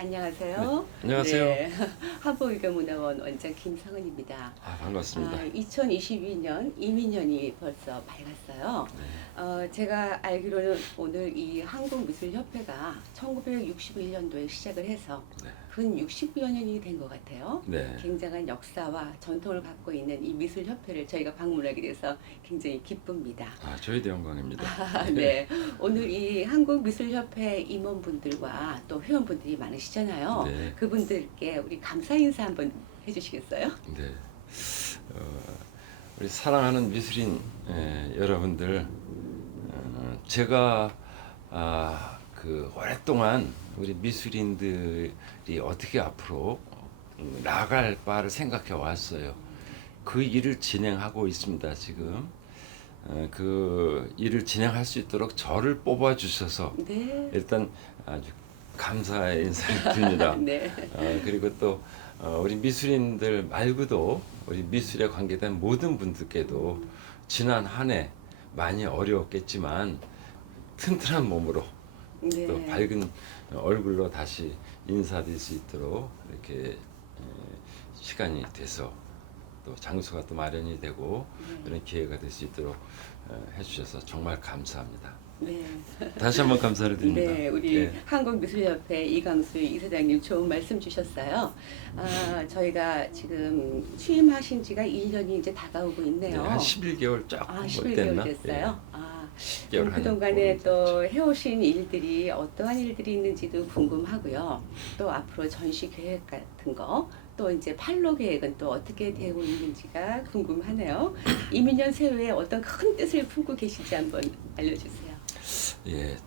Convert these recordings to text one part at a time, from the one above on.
안녕하세요. 안녕하세요. 네, 한국외교문화원 원장 김성은입니다. 반갑습니다. 2022년 이민년이 벌써 밝았어요. 네. 제가 알기로는 오늘 이 한국미술협회가 1961년도에 시작을 해서 네. 근 60여 년이 된 것 같아요. 네. 굉장한 역사와 전통을 갖고 있는 이 미술협회를 저희가 방문하게 돼서 굉장히 기쁩니다. 저희도 영광입니다. 네, 오늘 이 한국미술협회 임원분들과 또 회원분들이 많으시잖아요. 네. 그분들께 우리 감사 인사 한번 해주시겠어요? 네. 우리 사랑하는 미술인 여러분들, 제가 오랫동안 우리 미술인들이 어떻게 앞으로 나아갈 바를 생각해 왔어요. 그 일을 진행하고 있습니다. 지금 그 일을 진행할 수 있도록 저를 뽑아 주셔서 네. 일단 아주 감사의 인사를 드립니다. 네. 그리고 또 우리 미술인들 말고도 우리 미술에 관계된 모든 분들께도 지난 한 해 많이 어려웠겠지만 튼튼한 몸으로 네. 또 밝은 얼굴로 다시 인사드릴 수 있도록 이렇게 시간이 돼서 또 장소가 또 마련이 되고 이런 기회가 될 수 있도록 해주셔서 정말 감사합니다. 네. 다시 한번 감사를 드립니다. 네, 우리 예. 한국미술협회 이강수 이사장님 좋은 말씀 주셨어요. 저희가 지금 취임하신 지가 1년이 이제 다가오고 네, 있네요. 한 11개월 조금 11개월 됐나? 됐어요. 예. 10개월 그동안에 또 해오신 일들이 어떠한 일들이 있는지도 궁금하고요. 또 앞으로 전시 계획 같은 거, 또 이제 팔로 계획은 또 어떻게 되고 있는지가 궁금하네요. 이민년 새해에 어떤 큰 뜻을 품고 계신지 한번 알려주세요. 예,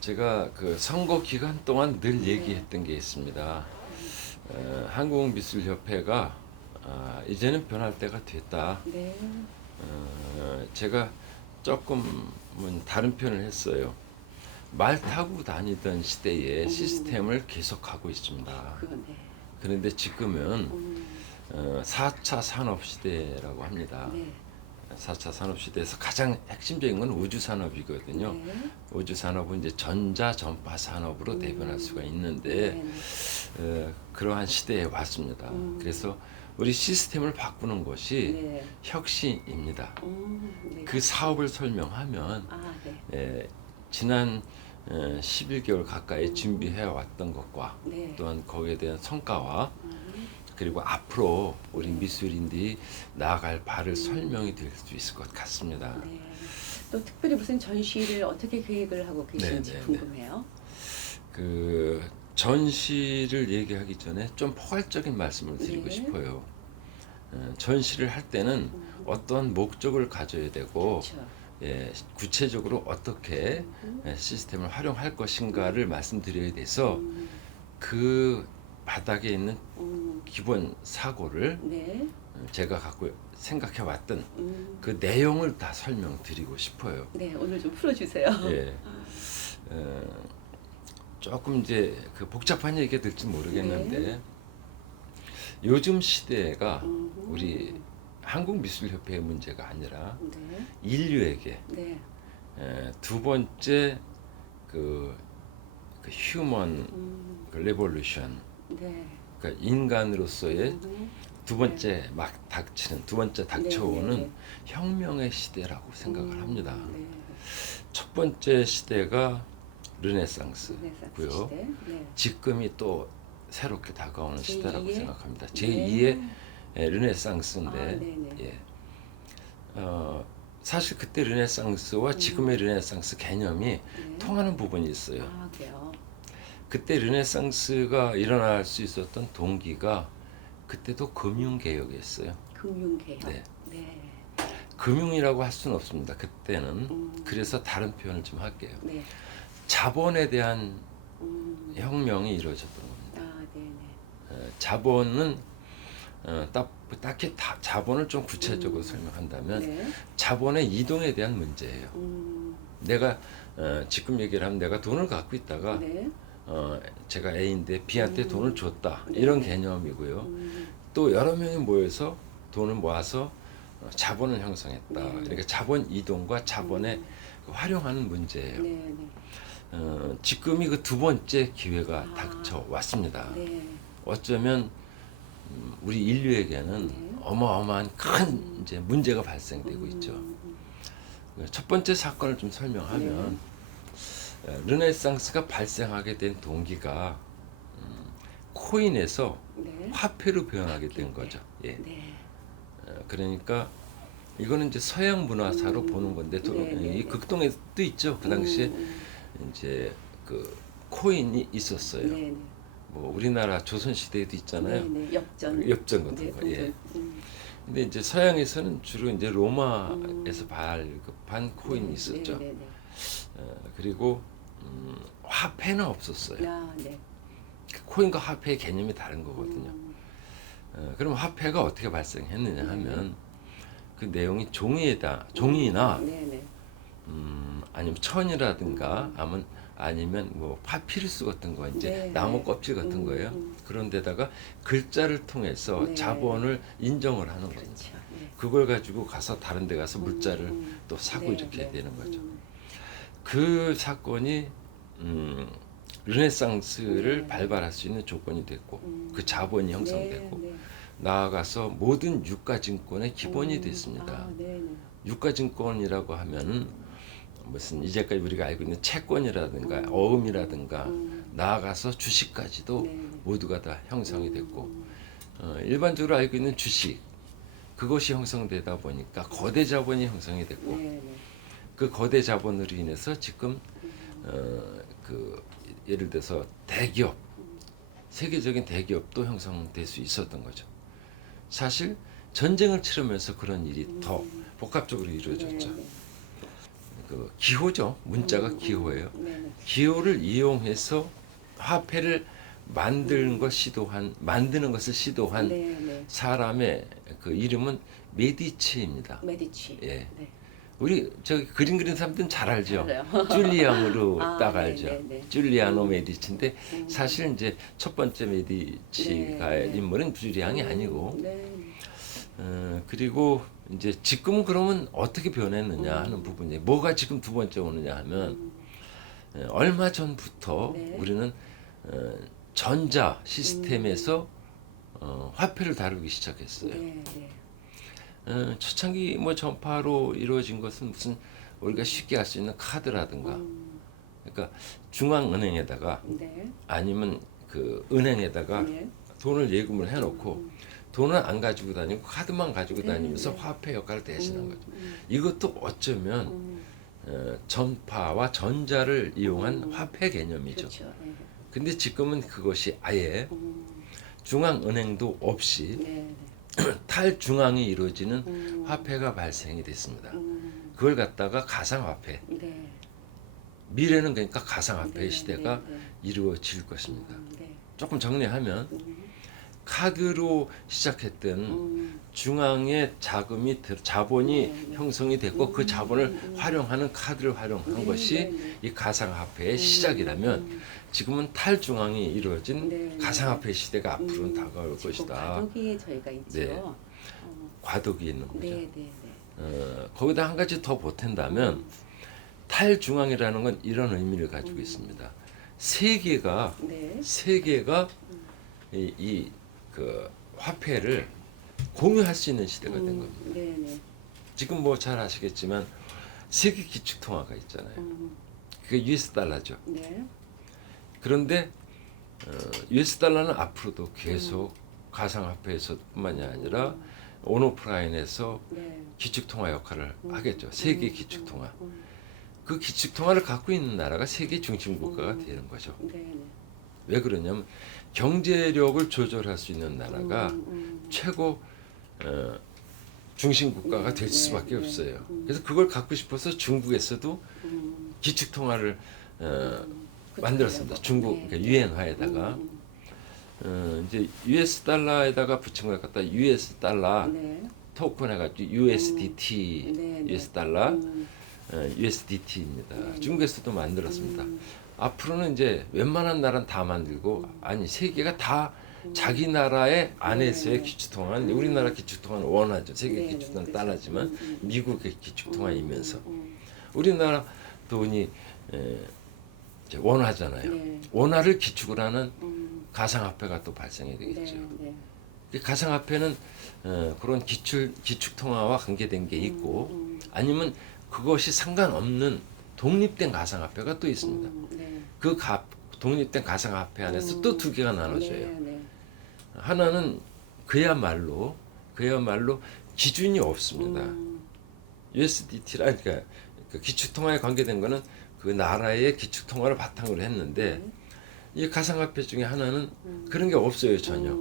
제가 그 선거 기간 동안 늘 네. 얘기했던 게 있습니다. 한국미술협회가 이제는 변할 때가 됐다. 네. 제가 조금은 다른 표현을 했어요. 말 타고 다니던 시대의 시스템을 계속하고 있습니다. 그러네. 그런데 지금은 4차 산업시대라고 합니다. 네. 4차 산업시대에서 가장 핵심적인 건 우주산업이거든요. 네. 우주산업은 이제 전자전파산업으로 대변할 수가 있는데 네. 그러한 시대에 왔습니다. 그래서 우리 시스템을 바꾸는 것이 네. 혁신입니다. 네. 그 사업을 설명하면 네. 지난 11개월 가까이 준비해 왔던 것과 네. 또한 거기에 대한 성과와 그리고 앞으로 우리 미술인들이 나아갈 바를 설명이 될 수 있을 것 같습니다. 네. 또 특별히 무슨 전시를 어떻게 계획을 하고 계신지 네, 네, 궁금해요. 그 전시를 얘기하기 전에 좀 포괄적인 말씀을 드리고 네. 싶어요. 전시를 할 때는 어떠한 목적을 가져야 되고 그렇죠. 구체적으로 어떻게 시스템을 활용할 것인가를 말씀드려야 돼서 그 바닥에 있는 기본 사고를 네. 제가 갖고 생각해 왔던 그 내용을 다 설명드리고 싶어요. 네, 오늘 좀 풀어주세요. 예. 조금 이제 그 복잡한 얘기가 될지 모르겠는데 네. 요즘 시대가 우리 한국미술협회의 문제가 아니라 네. 인류에게 네. 두 번째 그 휴먼 레볼루션, 네. 그러니까 인간으로서의 두 번째 막 닥치는 두 번째 닥쳐오는 네. 혁명의 시대라고 생각을 합니다. 네. 첫 번째 시대가 르네상스고요. 르네상스 시대. 네. 지금이 또 새롭게 다가오는 제2의? 시대라고 생각합니다. 네. 제2의 르네상스인데 네네. 예. 사실 그때 르네상스와 지금의 르네상스 개념이 네. 통하는 부분이 있어요. 그래요. 그때 르네상스가 일어날 수 있었던 동기가 그때도 금융개혁이었어요. 금융개혁. 네. 네. 금융이라고 할 수는 없습니다. 그때는. 그래서 다른 표현을 좀 할게요. 네. 자본에 대한 혁명이 이루어졌던 겁니다. 네네. 자본은 딱히 자본을 좀 구체적으로 설명한다면 네. 자본의 이동에 대한 문제예요. 내가 지금 얘기를 하면 내가 돈을 갖고 있다가 네. 제가 A인데 B한테 돈을 줬다 네. 이런 개념이고요. 또 여러 명이 모여서 돈을 모아서 자본을 형성했다. 네. 그러니까 자본 이동과 자본의 그 활용하는 문제예요. 네. 지금이 그 두 번째 기회가 아. 닥쳐 왔습니다. 네. 어쩌면 우리 인류에게는 네. 어마어마한 큰 이제 문제가 발생되고 있죠. 첫 번째 사건을 좀 설명하면 르네상스가 발생하게 된 동기가 코인에서 네. 화폐로 변하게 된 거죠. 예. 네. 그러니까 이거는 이제 서양 문화사로 보는 건데 이 극동에도 있죠. 그 당시에 이제 그 코인이 있었어요. 네. 뭐 우리나라 조선 시대에도 있잖아요. 네. 엽전. 엽전 같은 네, 거. 예. 음. 근데 이제 서양에서는 주로 이제 로마에서 발급한 코인이 있었죠. 네. 그리고 화폐는 없었어요. 아, 네. 코인과 화폐의 개념이 다른 거거든요. 그럼 화폐가 어떻게 발생했느냐 하면 그 내용이 종이나 네. 아니면 천이라든가 아니면 뭐 파피루스 같은 거 이제 네. 나무 껍질 같은 거예요. 그런 데다가 글자를 통해서 네. 자본을 인정을 하는 거죠. 그렇죠. 네. 그걸 가지고 가서 다른 데 가서 물자를 또 사고 네, 이렇게 네. 되는 거죠. 그 사건이 르네상스를 네. 발발할 수 있는 조건이 됐고 그 자본이 형성됐고 네. 나아가서 모든 유가증권의 기본이 됐습니다. 아, 네. 유가증권이라고 하면 무슨 이제까지 우리가 알고 있는 채권이라든가 어음이라든가 나아가서 주식까지도 네. 모두가 다 형성이 됐고 일반적으로 알고 있는 주식 그것이 형성되다 보니까 거대 자본이 형성이 됐고 네. 그 거대 자본으로 인해서 지금 그 예를 들어서 대기업 세계적인 대기업도 형성될 수 있었던 거죠. 사실 전쟁을 치르면서 그런 일이 더 복합적으로 이루어졌죠. 네. 그 기호죠. 문자가 기호예요. 네. 기호를 이용해서 화폐를 만드는 것을 시도한 네. 사람의 그 이름은 메디치입니다. 메디치. 예. 네. 우리 저기 그림 그리는 사람들은 잘 알죠. 알아요. 줄리앙으로 아, 딱 네, 알죠. 네, 네. 줄리아노 메디치인데 사실 이제 첫 번째 메디치가 네. 인물은 줄리앙이 아니고 네. 그리고 이제 지금은 그러면 어떻게 변했느냐 하는 부분이 뭐가 지금 두 번째 오느냐 하면 얼마 전부터 네. 우리는 전자 시스템에서 화폐를 다루기 시작했어요. 네. 초창기 뭐 전파로 이루어진 것은 무슨 우리가 쉽게 알 수 있는 카드라든가 그러니까 중앙은행에다가 네. 아니면 그 은행에다가 네. 돈을 예금을 해놓고 돈은 안 가지고 다니고 카드만 가지고 다니면서 화폐 역할을 대신한 거죠. 이것도 어쩌면 전파와 전자를 이용한 화폐 개념이죠. 그렇죠. 네. 근데 지금은 그것이 아예 중앙은행도 없이 네. 탈중앙이 이루어지는 화폐가 발생이 됐습니다. 그걸 갖다가 가상화폐, 네. 미래는 그러니까 가상화폐의 네, 시대가 네, 네. 이루어질 것입니다. 네. 조금 정리하면 카드로 시작했던 중앙의 자본이 네. 형성이 됐고 그 자본을 활용하는 카드를 활용한 네, 것이 네. 이 가상화폐의 시작이라면 지금은 탈중앙이 이루어진 네. 가상화폐 시대가 앞으로는 다가올 지금 것이다. 과도기에 저희가 있죠. 네. 과도기에 있는 거죠. 네. 거기다 한 가지 더 보탠다면 탈중앙이라는 건 이런 의미를 가지고 있습니다. 세계가 네. 이 그 화폐를 공유할 수 있는 시대가 된 겁니다. 네. 지금 뭐 잘 아시겠지만 세계 기축 통화가 있잖아요. 그게 US 달러죠. 네. 그런데 US 달러는 앞으로도 계속 가상화폐에서뿐만이 아니라 온오프라인에서 네. 기축 통화 역할을 하겠죠. 세계 기축 통화. 그 기축 통화를 갖고 있는 나라가 세계 중심 국가가 되는 거죠. 네. 왜 그러냐면 경제력을 조절할 수 있는 나라가 최고 중심 국가가 될 수밖에 없어요. 그래서 그걸 갖고 싶어서 중국에서도 기축 통화를 만들었습니다. 중국 네. 그러니까 유엔화에다가 이제 US 달러에다가 붙인 걸 갖다 US 달러 네. 토큰 해가지고 USDT, 네. US 달러, USDT입니다. 중국에서도 만들었습니다. 앞으로는 이제 웬만한 나라는 다 만들고 아니 세계가 다 자기 나라의 안에서의 기축통화는 우리나라 기축통화는 원하죠. 세계 기축통화는 달러지만 미국의 기축통화이면서 우리나라 돈이 이제 원화잖아요. 네. 원화를 기축을 하는 음. 가상화폐가 또 발생이 되겠죠. 네. 네. 이 가상화폐는 그런 기축 통화와 관계된 게 있고 아니면 그것이 상관없는 독립된 가상화폐가 또 있습니다. 네. 그 독립된 가상화폐 안에서 또 두 개가 나눠져요. 네. 네. 하나는 그야말로 기준이 없습니다. USDT라 그러니까 그 기축 통화에 관계된 거는 그 나라의 기축 통화를 바탕으로 했는데 이 가상화폐 중에 하나는 그런 게 없어요 전혀.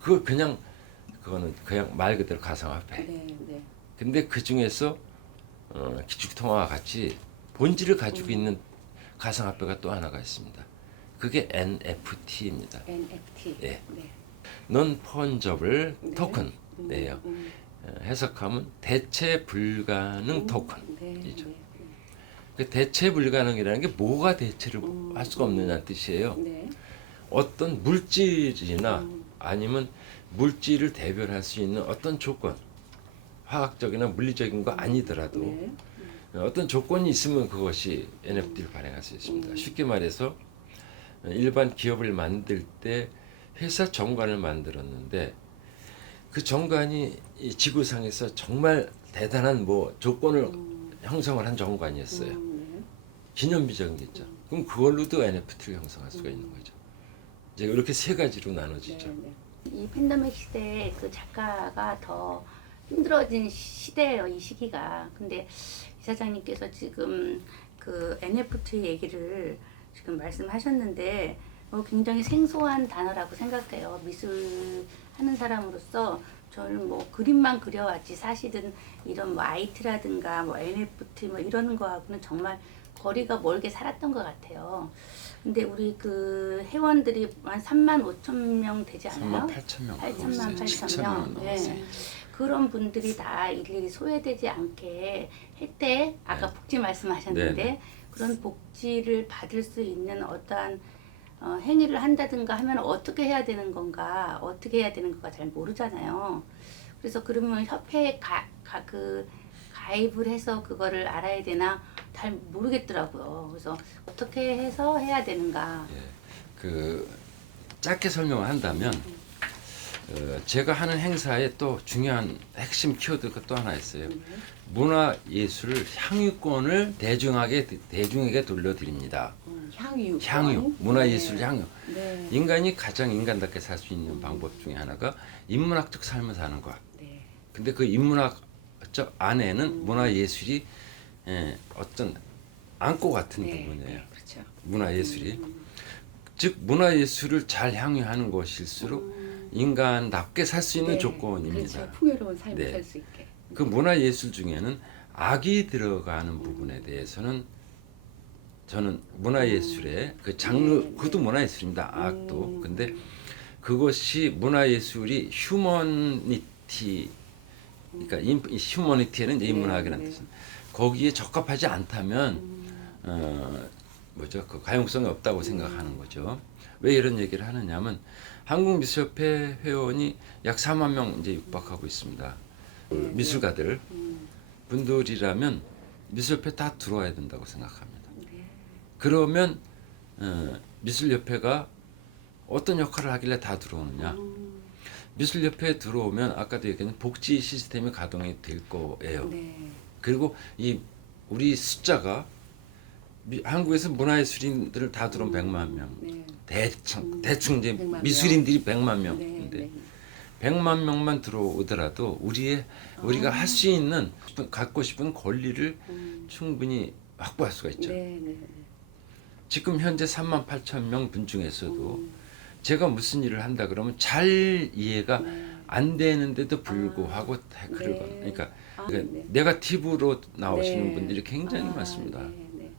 그거는 그냥 말 그대로 가상화폐. 네. 네. 근데 그 중에서 기축 통화와 같이 본질을 가지고 있는 가상화폐가 또 하나가 있습니다. 그게 NFT입니다. NFT. 예. 네. Non Fungible 네. Token이에요. 해석하면 대체 불가능 토큰이죠. 네. 그 대체 불가능이라는 게 뭐가 대체를 할 수가 없느냐는 뜻이에요. 네. 어떤 물질이나 아니면 물질을 대별할 수 있는 어떤 조건, 화학적이나 물리적인 거 아니더라도 네. 어떤 조건이 있으면 그것이 NFT를 발행할 수 있습니다. 쉽게 말해서 일반 기업을 만들 때 회사 정관을 만들었는데 그 정관이 이 지구상에서 정말 대단한 뭐 조건을 형성을 한 정관이었어요. 네. 기념비적인 게 있죠. 그럼 그걸로도 NFT를 형성할 수가 있는 거죠. 이제 이렇게 세 가지로 나눠지죠. 네. 이 팬데믹 시대에 그 작가가 더 힘들어진 시대예요, 이 시기가. 근데 이사장님께서 지금 그 NFT 얘기를 지금 말씀하셨는데 굉장히 생소한 단어라고 생각해요. 미술 하는 사람으로서 저는 뭐 그림만 그려왔지 사실은 이런 뭐 아이트라든가 뭐 NFT 뭐 이러는 거하고는 정말 거리가 멀게 살았던 것 같아요. 근데 우리 그 회원들이 한 3만 5천 명 되지 않아요? 3만 8천 명. 8천만 8천 명. 네. 그런 분들이 다 일일이 소외되지 않게 할 때 아까 네. 복지 말씀하셨는데 네. 그런 복지를 받을 수 있는 어떠한 행위를 한다든가 하면 어떻게 해야 되는 건가 어떻게 해야 되는 건가 잘 모르잖아요. 그래서 그러면 협회에 가입을 해서 그거를 알아야 되나 잘 모르겠더라고요. 그래서 어떻게 해서 해야 되는가. 예, 그 짧게 설명을 한다면 제가 하는 행사에 또 중요한 핵심 키워드가 또 하나 있어요. 문화예술 향유권을 대중에게 돌려드립니다. 향유. 향유, 문화예술 향유. 네. 인간이 가장 인간답게 살 수 있는 방법 중에 하나가 인문학적 삶을 사는 것. 네. 근데 그 인문학적 안에는 문화예술이 어떤 안고 같은 네. 부분이에요. 네. 그렇죠. 문화예술이. 즉 문화예술을 잘 향유하는 것일수록 인간답게 살 수 있는 네. 조건입니다. 그렇죠. 풍요로운 삶을 네. 살 수 있게. 그 문화예술 중에는 악이 들어가는 부분에 대해서는 저는 문화예술의 그 장르 그것도 문화예술입니다. 악도. 근데 그것이 문화예술이 휴머니티 그러니까 휴머니티는 이제 인문학이라는 네. 뜻입니다. 거기에 적합하지 않다면 그 가용성이 없다고 생각하는 거죠. 왜 이런 얘기를 하느냐면 한국미술협회 회원이 약 4만 명 이제 육박하고 있습니다. 미술가들 분들이라면 미술협회 다 들어와야 된다고 생각합니다. 네. 그러면 미술협회가 어떤 역할을 하길래 다 들어오느냐? 미술협회에 들어오면 아까도 얘기한 복지 시스템이 가동이 될 거예요. 네. 그리고 이 우리 숫자가 한국에서 문화예술인들을 다 들어오면 100만 명. 네. 대충 이제 100만 명. 미술인들이 100만 네. 명인데 네. 100만 명만 들어오더라도 우리가 할 수 있는 갖고 싶은 권리를 충분히 확보할 수가 있죠. 네. 네. 지금 현재 3만 8천 명 분 중에서도 제가 무슨 일을 한다 그러면 잘 이해가 안 되는데도 불구하고 댓글을 건. 그러니까 네. 네거티브로 나오시는 네. 분들이 굉장히 많습니다. 네. 네.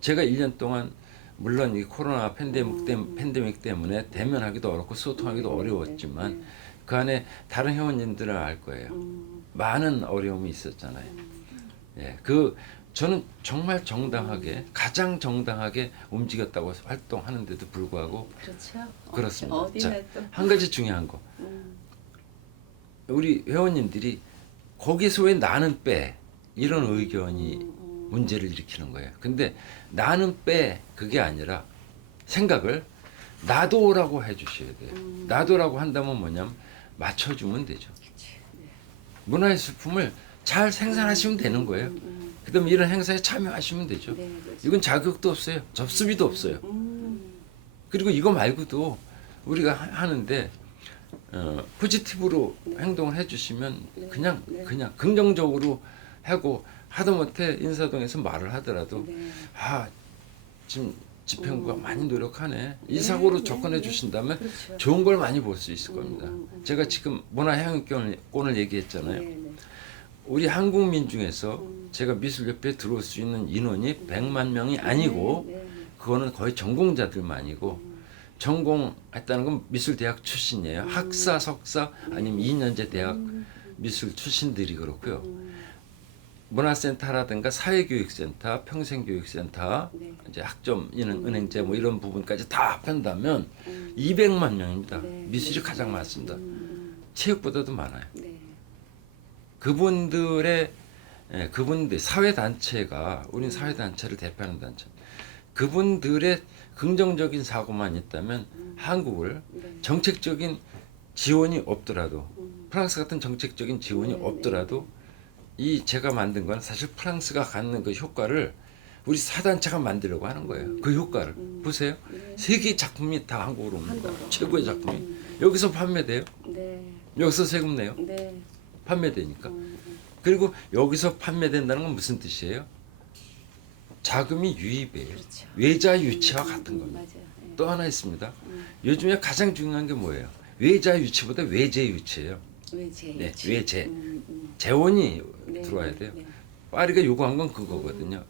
제가 1년 동안 물론 이 코로나 팬데믹 때문에 대면하기도 어렵고 소통하기도 어려웠지만 그 안에 다른 회원님들은 알 거예요. 많은 어려움이 있었잖아요. 예, 저는 정말 정당하게 가장 정당하게 움직였다고 활동하는데도 불구하고 그렇죠. 그렇습니다. 어디나 자, 또. 한 가지 중요한 거. 우리 회원님들이 거기서 왜 나는 빼 이런 의견이 문제를 일으키는 거예요. 근데 나는 빼 그게 아니라 생각을 놔둬라고 해주셔야 돼요. 놔둬라고 한다면 뭐냐면 맞춰주면 되죠. 문화예술품을 잘 생산하시면 되는 거예요. 그다음에 이런 행사에 참여하시면 되죠. 네, 그렇죠. 이건 자격도 없어요. 접수비도 없어요. 그리고 이거 말고도 우리가 하는데 포지티브로 행동을 해주시면 네, 그냥 네. 그냥 긍정적으로 하고 하다못해 인사동에서 말을 하더라도 네. 아 지금 집행부가 많이 노력하네 이 사고로 네, 접근해 네. 주신다면 그렇죠. 좋은 걸 많이 볼 수 있을 겁니다. 음. 제가 지금 문화향유권을 얘기했잖아요. 네, 네. 우리 한국민 중에서 제가 미술협회에 들어올 수 있는 인원이 100만 명이 아니고 네, 네, 네. 그거는 거의 전공자들만이고 전공했다는 건 미술대학 출신이에요. 학사, 석사 아니면 2년제 대학 미술 출신들이 그렇고요. 문화센터라든가 사회교육센터, 평생교육센터, 네. 이제 학점, 은행제 뭐 이런 부분까지 다 합한다면 200만 명입니다. 네. 미술이 가장 많습니다. 체육보다도 많아요. 네. 그분들 사회 단체가 우린 사회 단체를 대표하는 단체. 그분들의 긍정적인 사고만 있다면 한국을 네. 정책적인 지원이 없더라도 프랑스 같은 정책적인 지원이 네, 없더라도 이 제가 만든 건 사실 프랑스가 갖는 그 효과를 우리 사단체가 만들려고 하는 거예요. 그 효과를 보세요. 네. 세계 작품이 다 한국으로 옵니다. 한국으로. 최고의 작품이 여기서 판매돼요. 네. 여기서 세금 내요. 네. 판매되니까. 그리고 여기서 판매된다는 건 무슨 뜻이에요? 자금이 유입이에요. 그렇죠. 외자 유치와 같은 겁니다. 맞아요. 네. 또 하나 있습니다. 요즘에 가장 중요한 게 뭐예요? 외자 유치보다 외재 유치예요. 외제. 네, 유치. 외재. 재원이 네, 들어와야 돼요. 네. 파리가 요구한 건 그거거든요.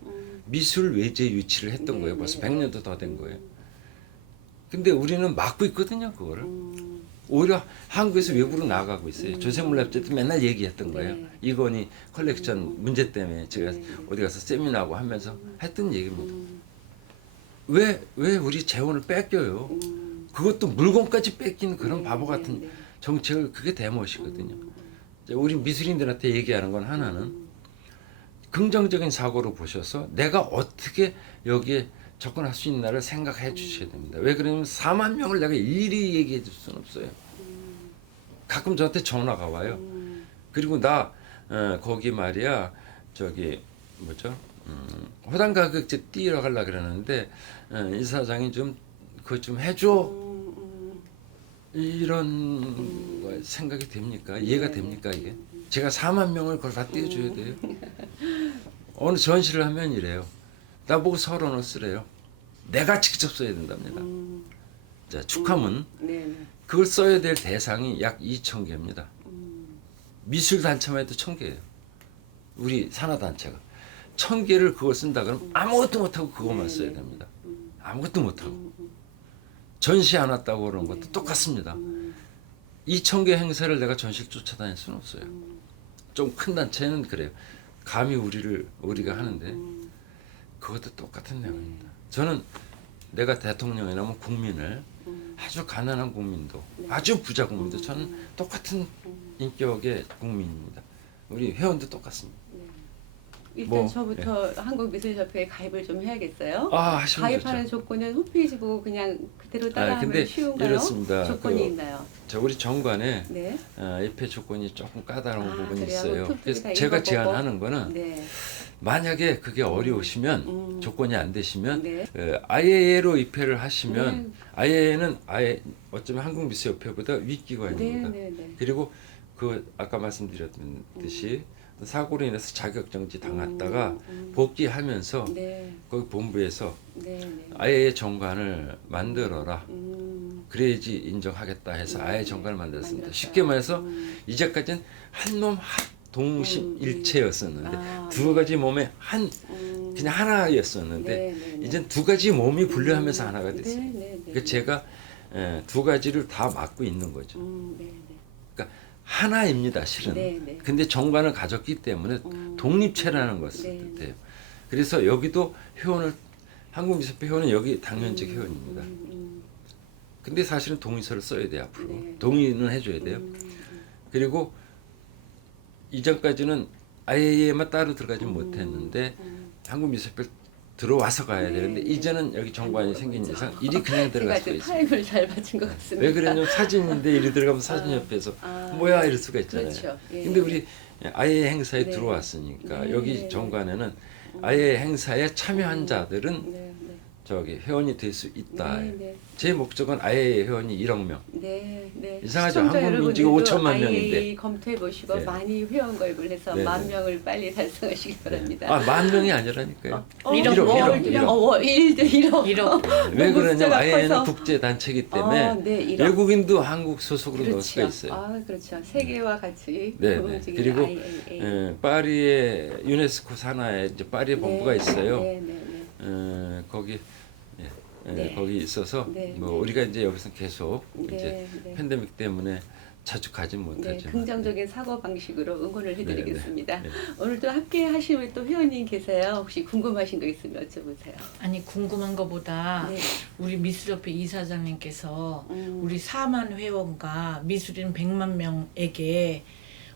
미술 외재 유치를 했던 네, 거예요. 벌써 네. 100년도 더 된 거예요. 근데 우리는 막고 있거든요, 그거를. 오히려 한국에서 외부로 나가고 있어요. 조세물납제도 맨날 얘기했던 거예요. 네. 이건희 컬렉션 문제 때문에 제가 네. 어디 가서 세미나하고 하면서 했던 얘기입니다. 왜 우리 재원을 뺏겨요? 그것도 물건까지 뺏기는 그런 네, 바보 네, 같은 네. 정책을 그게 대못이거든요. 이제 우리 미술인들한테 얘기하는 건 하나는 긍정적인 사고로 보셔서 내가 어떻게 여기에 접근할 수 있나를 생각해 주셔야 됩니다. 왜 그러냐면 4만 명을 내가 일일이 얘기해 줄 수는 없어요. 가끔 저한테 전화가 와요. 그리고 나 거기 말이야 저기 뭐죠? 호당 가격제 뛰러 가려 그러는데 이사장이 좀 그거 좀 해줘. 이런 거 생각이 됩니까? 이해가 됩니까 이게? 제가 4만 명을 그걸 다 떼어줘야 돼요. 어느 전시를 하면 이래요. 나보고 서론을 쓰래요. 내가 직접 써야 된답니다. 자, 축하문. 네. 네. 그걸 써야 될 대상이 약 2,000개입니다. 미술 단체만 해도 1,000개예요. 우리 산하단체가 1,000개를 그걸 쓴다 그러면 아무것도 못하고 그것만 써야 됩니다. 아무것도 못하고 전시 안 왔다고 그러는 것도 똑같습니다. 2,000개 행사를 내가 전시를 쫓아다닐 수는 없어요. 좀 큰 단체는 그래요. 감히 우리가 하는데 그것도 똑같은 내용입니다. 저는 내가 대통령이라면 국민을 아주 가난한 국민도 아주 부자 국민도 저는 똑같은 인격의 국민입니다. 우리 회원도 똑같습니다. 일단 뭐, 저부터 한국미술협회에 가입을 좀 해야겠어요. 하시면 가입하는 좋죠. 조건은 홈페이지 보고 그냥 그대로 따라하면 근데 쉬운가요? 이렇습니다. 조건이 있나요? 저 우리 정관에 네. 입회 조건이 조금 까다로운 부분이 그래요? 있어요. 톡톡이 그래서 다 제가 읽어보고. 제안하는 거는 네. 만약에 그게 어려우시면 조건이 안 되시면 네. IAA로 입회를 하시면 IAA는 아예 어쩌면 한국미술협회보다 윗기관입니다. 네, 네, 네. 그리고 그 아까 말씀드렸듯이 사고로 인해서 자격정지 당했다가 복귀하면서 네. 거기 본부에서 네, 네. IAA 정관을 만들어라. 음. 그래야지 인정하겠다 해서 IAA 정관을 만들었습니다. 만들었어요. 쉽게 말해서 이제까지는 한몸 동심일체였었는데 아, 두 가지 몸에 그냥 하나였었는데 네, 네, 네. 이젠 두 가지 몸이 분류하면서 하나가 됐어요. 네, 네, 네. 그러니까 제가 두 가지를 다 맡고 있는 거죠. 네, 네. 그러니까 하나입니다, 실은. 네, 네. 근데 정관을 가졌기 때문에 독립체라는 것을 네, 네. 뜻해요. 그래서 여기도 한국미술협회 회원은 여기 당연직 회원입니다. 근데 사실은 동의서를 써야 돼요, 앞으로. 네. 동의는 해줘야 돼요. 그리고 이전까지는 IAEA만 따로 들어가지 못했는데 한국미술협회 들어와서 가야 네, 되는데 네. 이제는 여기 정관이 안 생긴 들어오죠. 이상 일이 그냥 들어갈 수가 제가 있어요. 타임을 잘 맞춘 것 같습니다. 왜 그러냐면 사진인데 이리 들어가면 사진협회에서 뭐야 이럴 수가 있잖아요. 그렇죠. 예. 근데 우리 아예 행사에 네. 들어왔으니까 네, 여기 네, 정관에는 아예 행사에 참여한 자들은 네, 네. 저기 회원이 될 수 있다. 네, 네. 제 목적은 아예 회원이 1억 명. 네, 네. 이상하죠. 시청자 한국 민지가 여러분들도 5천만 명인데. 아예 검토해 보시고 네. 많이 회원 가입을 해서 네, 만 네. 명을 빨리 달성하시기 바랍니다. 아, 만 명이 아니라니까요. 일억, 일억. 일도 1억. 1억. 왜 너무 그러냐면 숫자가 아예는 커서. 국제 단체이기 때문에 네, 1억. 외국인도 한국 소속으로 넣을 수가 그렇죠. 있어요. 아, 그렇죠. 세계와 같이 네, 네. 움직이는 그리고 IAA. 파리에 유네스코 산하에 이제 파리에 본부가 있어요. 네, 네, 네. 거기 네. 거기 있어서 네, 뭐 네. 우리가 이제 여기서 계속 네, 이제 네. 팬데믹 때문에 자주 가진 네, 못하지만 긍정적인 사고 방식으로 응원을 해드리겠습니다. 네, 네. 오늘도 함께 하실 또 회원님 계세요. 혹시 궁금하신 거 있으면 여쭤보세요. 아니 궁금한 거보다 네. 우리 미술협회 이사장님께서 음. 우리 4만 회원과 미술인 100만 명에게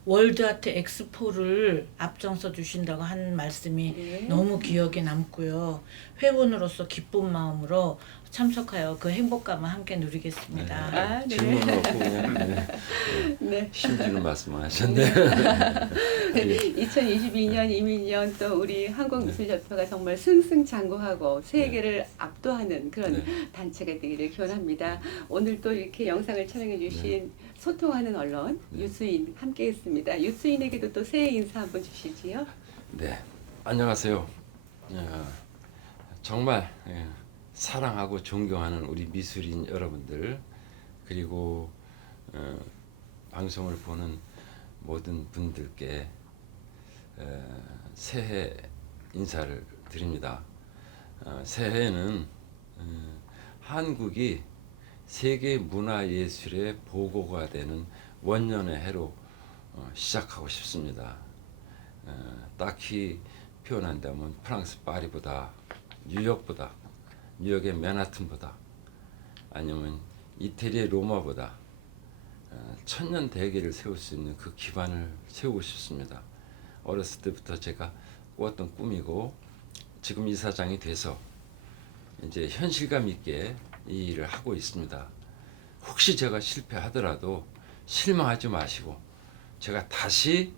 월드아트 엑스포를 앞장서 주신다고 한 말씀이 네. 너무 기억에 남고요. 회원으로서 기쁜 마음으로 참석하여 그 행복감을 함께 누리겠습니다. 아, 네. 질문은 없고 그냥 네. 힘주는 말씀하셨네. 2022년 이민년 또 우리 한국미술협회가 정말 승승장구하고 세계를 압도하는 그런 네. 단체가 되기를 기원합니다. 오늘 또 이렇게 영상을 촬영해 주신 소통하는 언론 네. 유수인 함께했습니다. 유수인에게도 또 새해 인사 한번 주시지요. 네, 안녕하세요. 정말 사랑하고 존경하는 우리 미술인 여러분들 그리고 방송을 보는 모든 분들께 새해 인사를 드립니다. 새해는 한국이 세계 문화예술의 보고가 되는 원년의 해로 시작하고 싶습니다. 딱히 표현한다면 프랑스 파리보다 뉴욕보다 뉴욕의 맨하튼보다 아니면 이태리의 로마보다 천년 대계를 세울 수 있는 그 기반을 세우고 싶습니다. 어렸을 때부터 제가 꾸었던 꿈이고 지금 이사장이 돼서 이제 현실감 있게 이 일을 하고 있습니다. 혹시 제가 실패하더라도 실망하지 마시고 제가 다시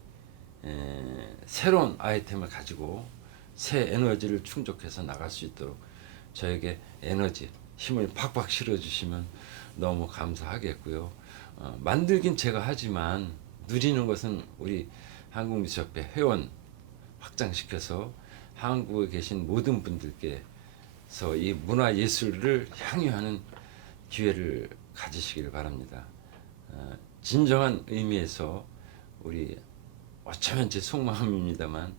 새로운 아이템을 가지고 새 에너지를 충족해서 나갈 수 있도록 저에게 에너지, 힘을 팍팍 실어주시면 너무 감사하겠고요. 만들긴 제가 하지만 누리는 것은 우리 한국미술협회 회원 확장시켜서 한국에 계신 모든 분들께서 이 문화예술을 향유하는 기회를 가지시길 바랍니다. 진정한 의미에서 우리 어쩌면 제 속마음입니다만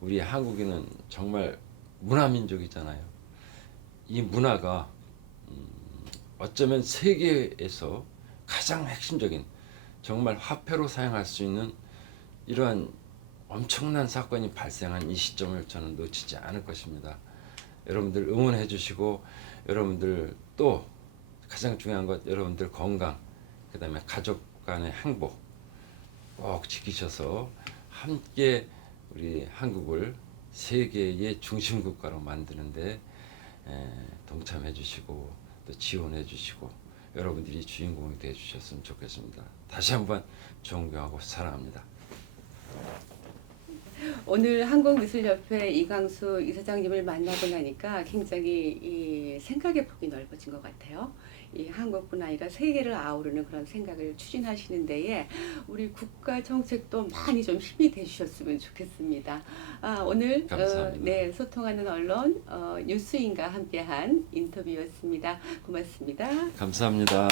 우리 한국인은 정말 문화민족이잖아요. 이 문화가 어쩌면 세계에서 가장 핵심적인 정말 화폐로 사용할 수 있는 이러한 엄청난 사건이 발생한 이 시점을 저는 놓치지 않을 것입니다. 여러분들 응원해 주시고 여러분들 또 가장 중요한 것 여러분들 건강 그 다음에 가족 간의 행복 꼭 지키셔서 함께 우리 한국을 세계의 중심 국가로 만드는데 동참해 주시고 또 지원해 주시고 여러분들이 주인공이 되어 주셨으면 좋겠습니다. 다시 한번 존경하고 사랑합니다. 오늘 한국미술협회 이광수 이사장님을 만나고 나니까 굉장히 이 생각의 폭이 넓어진 것 같아요. 이 한국뿐 아니라 세계를 아우르는 그런 생각을 추진하시는 데에 우리 국가 정책도 많이 좀 힘이 되주셨으면 좋겠습니다. 오늘 감사합니다. 네, 소통하는 언론 뉴스인과 함께한 인터뷰였습니다. 고맙습니다. 감사합니다.